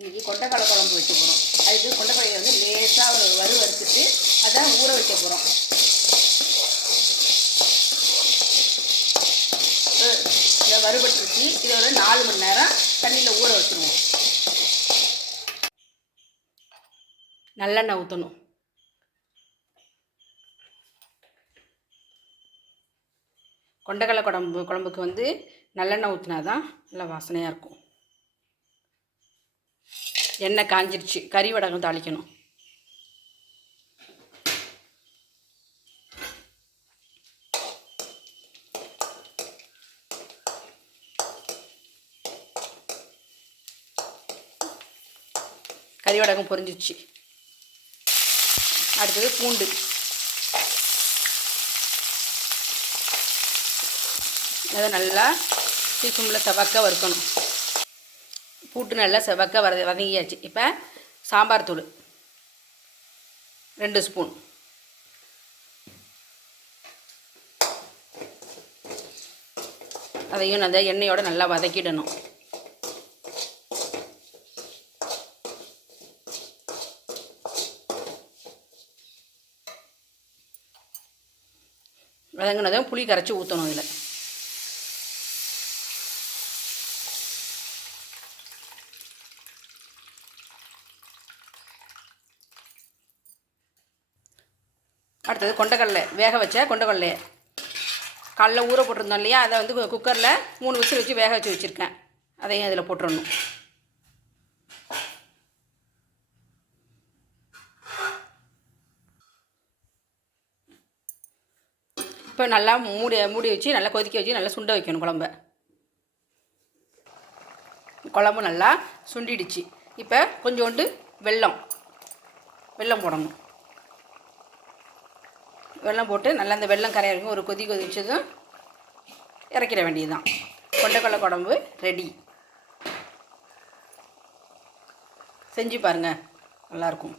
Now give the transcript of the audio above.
இன்றைக்கி கொண்டைக்கடலை குழம்பு வைக்க போகிறோம். அதுக்கு கொண்டைக்கடலையை வந்து லேசாக வறுத்துட்டு அதை ஊற வைக்க போகிறோம். இதை வறுபட்டுருச்சு. இதை ஒரு 4 மணி நேரம் தண்ணியில் ஊற வச்சுருவோம். நல்லெண்ணெய் ஊற்றணும். கொண்டைக்கடலை குழம்புக்கு வந்து நல்லெண்ணெய் ஊற்றினா தான் நல்லா வாசனையாக இருக்கும். எண்ணெய் காஞ்சிருச்சு. கறி வடகம் தாளிக்கணும். கறி வடகம் பொரிஞ்சிருச்சு. அடுத்தது பூண்டு. அதை நல்லா சீக்கிரமில் செவக்க வறுக்கணும். பூட்டு நல்லா செவக்க வதங்கியாச்சு. இப்போ சாம்பார் தூள் 2 ஸ்பூன், அதையும் அந்த எண்ணெயோடு நல்லா வதக்கிடணும். வதங்கினதும் புளி கரைச்சி ஊற்றணும். இதில் அடுத்தது கொண்டைக்கடலை, வேக வச்ச கொண்டைக்கடலையை காலைல ஊற போட்டிருந்தோம் இல்லையா, அதை வந்து குக்கரில் 3 விசில் வச்சு வேக வச்சு வச்சுருக்கேன். அதையும் அதில் போட்டுடணும். இப்போ நல்லா மூடி வச்சு நல்லா கொதிக்க வச்சு நல்லா சுண்ட வைக்கணும் குழம்பு நல்லா சுண்டிடுச்சு. இப்போ கொஞ்சோண்டு வெல்லம் போடணும். வெல்லம் போட்டு நல்லா அந்த வெல்லம் கரைய வரைக்கும் ஒரு கொதிச்சதும் இறக்கிட வேண்டியதுதான். கொண்டைக்கடலை குழம்பு ரெடி. செஞ்சு பாருங்கள், நல்லாயிருக்கும்.